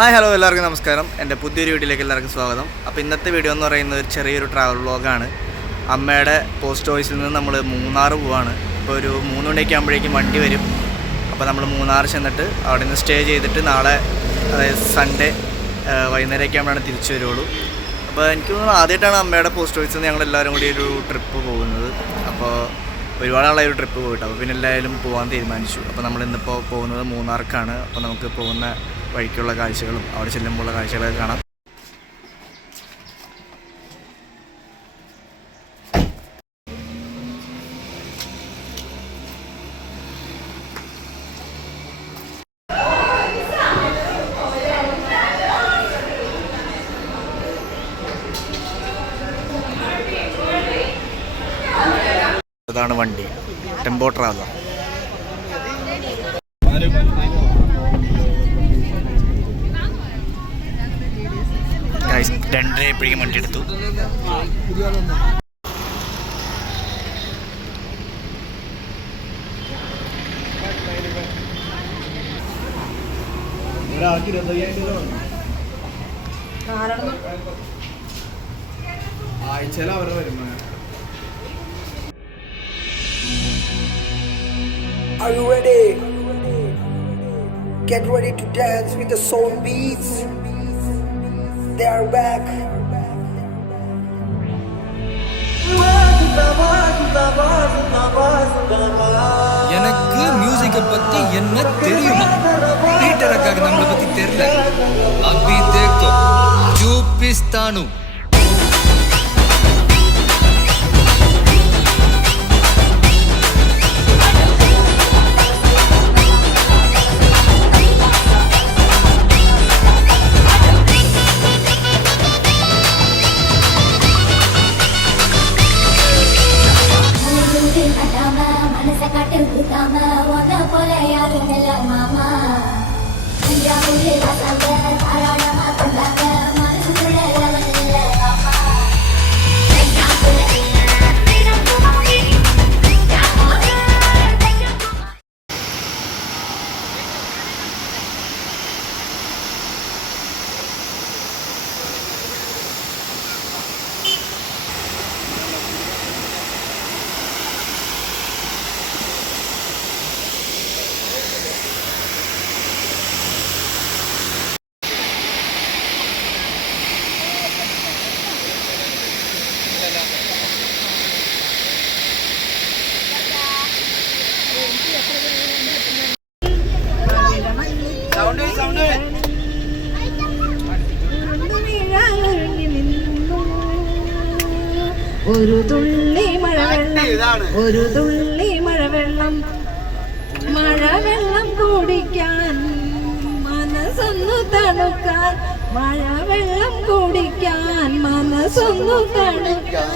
Hi hello എല്ലാവർക്കും നമസ്കാരം. എൻ്റെ പുതിയൊരു വീഡിയോയിലേക്ക് എല്ലാവർക്കും സ്വാഗതം. അപ്പോൾ ഇന്നത്തെ വീഡിയോ എന്ന് പറയുന്നത് ഒരു ചെറിയൊരു ട്രാവൽ വ്ളോഗാണ്. അമ്മയുടെ പോസ്റ്റ് ഓഫീസിൽ നിന്ന് നമ്മൾ മൂന്നാർ പോവാണ്. ഇപ്പോൾ ഒരു 3 മണിയൊക്കെ ആകുമ്പോഴേക്കും വണ്ടി വരും. അപ്പോൾ നമ്മൾ മൂന്നാർ ചെന്നിട്ട് അവിടെ നിന്ന് സ്റ്റേ ചെയ്തിട്ട് നാളെ അതായത് സൺഡേ വൈകുന്നേരമൊക്കെ ആകുമ്പോഴാണ് തിരിച്ചു വരുള്ളൂ. അപ്പോൾ എനിക്ക് തോന്നുന്നു ആദ്യമായിട്ടാണ് അമ്മയുടെ പോസ്റ്റ് ഓഫീസിൽ നിന്ന് ഞങ്ങളെല്ലാവരും കൂടി ഒരു ട്രിപ്പ് പോകുന്നത്. അപ്പോൾ ഒരുപാട് നാളായി ഒരു ട്രിപ്പ് പോയിട്ട് അപ്പോൾ പിന്നെ എല്ലാവരും പോകാൻ തീരുമാനിച്ചു. അപ്പോൾ നമ്മൾ ഇന്നിപ്പോൾ പോകുന്നത് മൂന്നാർക്കാണ്. അപ്പോൾ നമുക്ക് പോകുന്ന വഴിക്കുള്ള കാഴ്ചകളും അവിടെ ചെല്ലുമ്പോഴുള്ള കാഴ്ചകളൊക്കെ കാണാം. അതാണ് വണ്ടി, ടെമ്പോ ട്രാവലർ. രണ്ടരയപ്പോഴേക്കും വണ്ടി എടുത്തു. ആഴ്ചയിൽ അവരുടെ വരുമാനം. Are you ready? Get ready to dance with the soul beats. They are back. எனக்கு மியூசிக்கை பத்தி என்ன தெரியுமா? பீட்டரக்காக நம்மளை பத்தி தெரியல. அபி தேக்கோ ஜூபிஸ்தானு. ഒരു തുള്ളി മഴവെള്ളം, ഒരു തുള്ളി മഴവെള്ളം, മഴവെള്ളം കുടിക്കാൻ മനസ്സൊന്നു തണുക്കാൻ, മഴവെള്ളം കുടിക്കാൻ മനസ്സൊന്നു തണുക്കാൻ.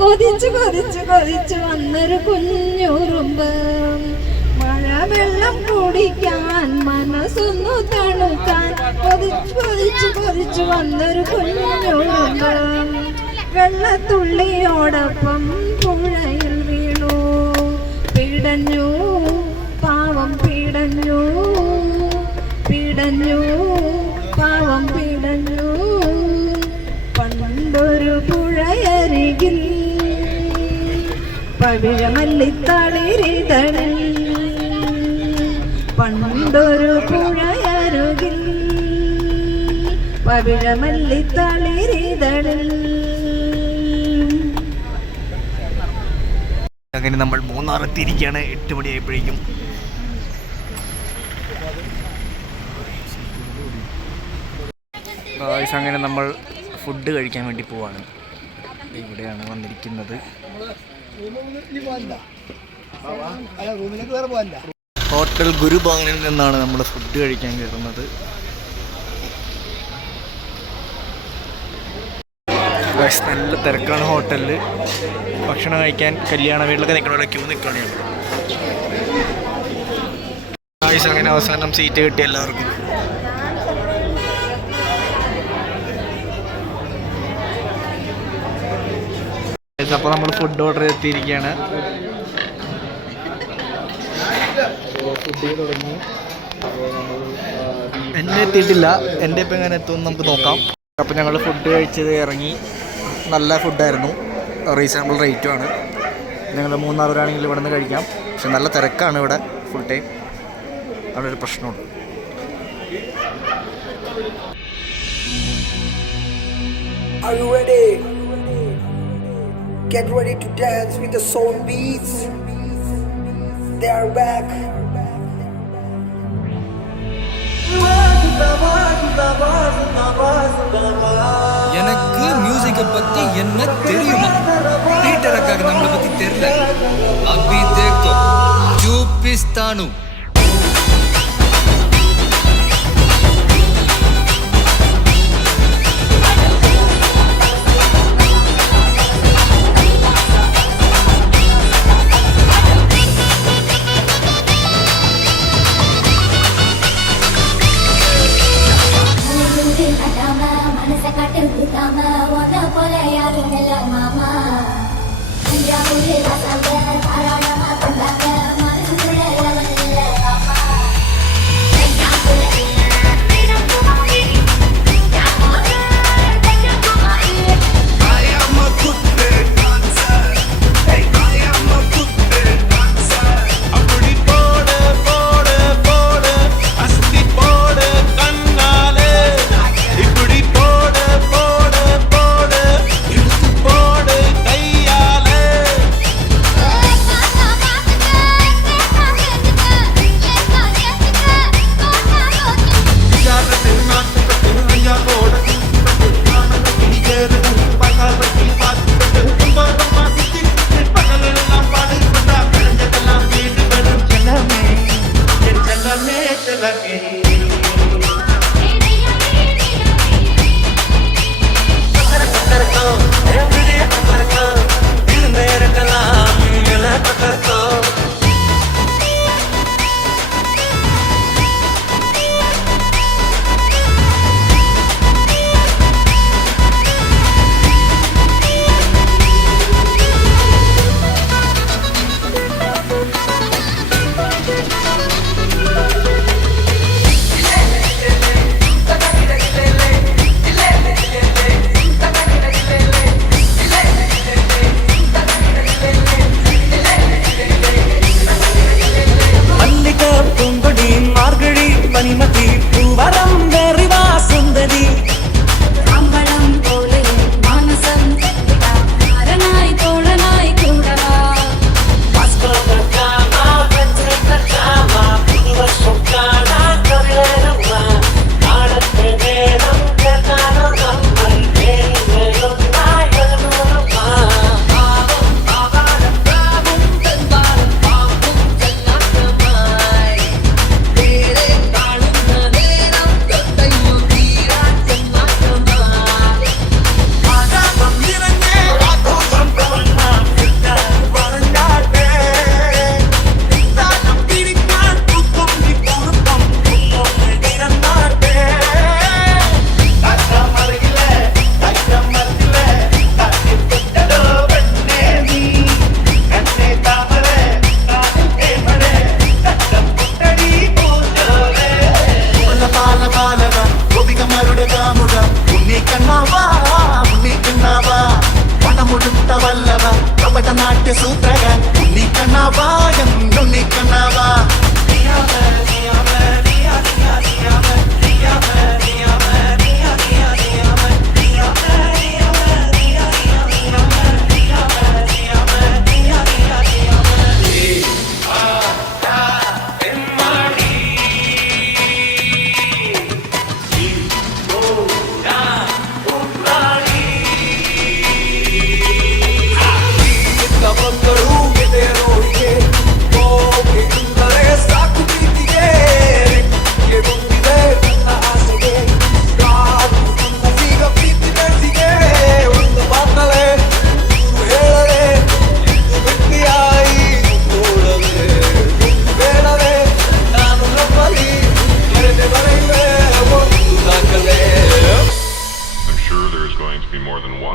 കൊതിച്ചു കൊതിച്ചു കൊതിച്ചു വന്നൊരു കുഞ്ഞുറുമ്പ്, മഴവെള്ളം കുടിക്കാൻ മനസ്സൊന്നു തണുക്കാൻ. കൊതിച്ചു കൊതിച്ചു കൊതിച്ചു വന്നൊരു കുഞ്ഞുറുമ്പ് വെള്ളത്തുള്ളിയോടൊപ്പം പുഴയിൽ വീണു. പിടഞ്ഞു പാവം പിടഞ്ഞു, പിടഞ്ഞു പാവം പിടഞ്ഞു. പണ്ടൊരു പുഴയരികിൽ പവിഴമല്ലിത്തളിരിതളിൽ, പണ്ടൊരു പുഴയരുകിൽ പവിഴമല്ലിത്തളിരിതളിൽ. അങ്ങനെ നമ്മൾ മൂന്നാർ എത്തിയിരിക്കുകയാണ്. 8 മണിയായപ്പോഴേക്കും. അങ്ങനെ നമ്മൾ ഫുഡ് കഴിക്കാൻ വേണ്ടി പോവാണ്. ഇവിടെയാണ് വന്നിരിക്കുന്നത്. ഹോട്ടൽ ഗുരുഭവനിൽ നിന്നാണ് നമ്മൾ ഫുഡ് കഴിക്കാൻ കയറുന്നത്. നല്ല തിരക്കാണ് ഹോട്ടലിൽ. ഭക്ഷണം കഴിക്കാൻ കല്യാണ വീട്ടിലൊക്കെ നിൽക്കണ ക്യൂ നിൽക്കുകയാണ് ഞങ്ങൾ. അങ്ങനെ അവസാനം സീറ്റ് കിട്ടി എല്ലാവർക്കും. അപ്പോൾ നമ്മൾ ഫുഡ് ഓർഡർ ചെയ്തിരിക്കുകയാണ്. ഫുഡ് തുടങ്ങി. അപ്പോൾ നമ്മൾ ബീഫ് എന്നെ എത്തിയിട്ടില്ല. എൻ്റെ ഇപ്പം എങ്ങനെ എത്തുമെന്ന് നമുക്ക് നോക്കാം. അപ്പോൾ ഞങ്ങൾ ഫുഡ് കഴിച്ചത് ഇറങ്ങി. നല്ല ഫുഡായിരുന്നു, റീസണബിൾ റേറ്റുമാണ്. ഞങ്ങൾ മൂന്നാറിലാണെങ്കിൽ ഇവിടെ നിന്ന് കഴിക്കാം. പക്ഷെ നല്ല തിരക്കാണ് ഇവിടെ ഫുൾ ടൈം. അവിടെ ഒരു പ്രശ്നമുണ്ട്. Are you ready? Get ready to dance with the soul beats. They are back. எனக்கு மியூசிக்கை பத்தி என்ன தெரியுமா? பீட்டரக்காக நம்மளை பத்தி தெரியல. அபி தேக்கோ ஜூபிஸ்தானு.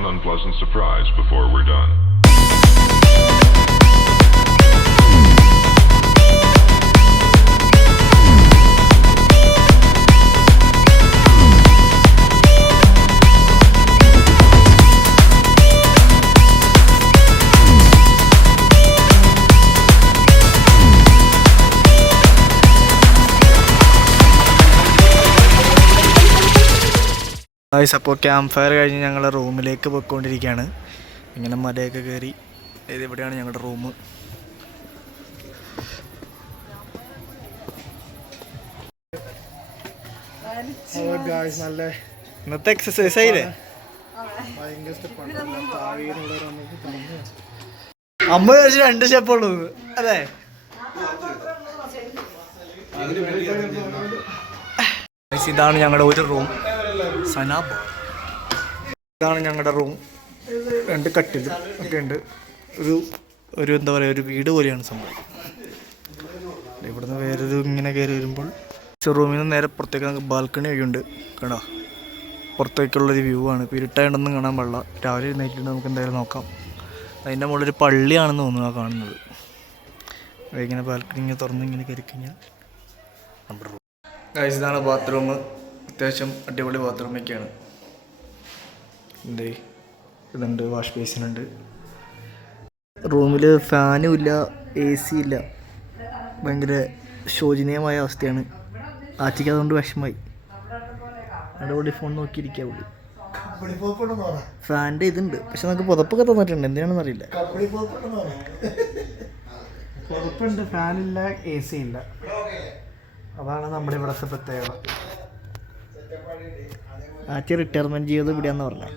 unpleasant surprise before we're done. Guys അപ്പോൾ ക്യാമ്പ് ഫയർ കഴിഞ്ഞ് ഞങ്ങൾ റൂമിലേക്ക് പോയിക്കൊണ്ടിരിക്കുകയാണ്. ഇങ്ങനെ മലയൊക്കെ കയറി ഇത് ഇവിടെയാണ് ഞങ്ങളുടെ റൂം. നല്ല ഇന്നത്തെ എക്സസൈസ് ആയില്ലേ? അമ്മ ചോദിച്ചു 2 സ്റ്റെപ്പ് ഉള്ളത് അല്ലേ? ഇതാണ് ഞങ്ങളുടെ ഒരു റൂം. സനാബ് ഇതാണ് ഞങ്ങളുടെ റൂം. 2 കട്ടിലും ഒക്കെ ഉണ്ട്. ഒരു എന്താ പറയുക, ഒരു വീട് പോലെയാണ് സംഭവം. ഇവിടുന്ന് വേറൊരു ഇങ്ങനെ കയറി വരുമ്പോൾ റൂമിൽ നിന്ന് നേരെ പുറത്തേക്ക് നമുക്ക് ബാൽക്കണി ഒക്കെ ഉണ്ട്. കണ്ടോ, പുറത്തേക്കുള്ളൊരു വ്യൂ ആണ്. ഇപ്പോൾ ഇരുട്ടായിട്ടൊന്നും കാണാൻ പാടില്ല. രാവിലെ എഴുന്നേറ്റിട്ട് നമുക്ക് എന്തായാലും നോക്കാം. അതിൻ്റെ മുകളിലൊരു പള്ളിയാണെന്ന് തോന്നുന്നു ആ കാണുന്നത്. ഇങ്ങനെ ബാൽക്കണി ഇങ്ങനെ തുറന്ന് ഇങ്ങനെ കയറി കഴിഞ്ഞാൽ നമ്മുടെ റൂം. ഗൈസ് ഇതാണ് ബാത്റൂം. അത്യാവശ്യം അടിപൊളി ബാത്റൂമൊക്കെയാണ്. എന്തേ ഇതുണ്ട്, വാഷ് ബേസിനുണ്ട്. റൂമിൽ ഫാനും ഇല്ല, AC ഇല്ല. ഭയങ്കര ശോചനീയമായ അവസ്ഥയാണ്. ആച്ചിക്ക് അതുകൊണ്ട് വിഷമമായി. അടിപൊളി ഫോൺ നോക്കിയിരിക്കാവുള്ളൂ. ഫാൻ്റെ ഇതുണ്ട്, പക്ഷെ നമുക്ക് പുതപ്പൊക്കെ തന്നിട്ടുണ്ട്. എന്തിനാണെന്ന് അറിയില്ല. പുതപ്പുണ്ട്, ഫാനില്ല, AC ഇല്ല. അതാണ് നമ്മുടെ ഇവിടുത്തെ പ്രത്യേകത. ആച്ചി റിട്ടയർമെൻറ്റ് ചെയ്തത് ഇവിടെയാന്ന് പറഞ്ഞത്.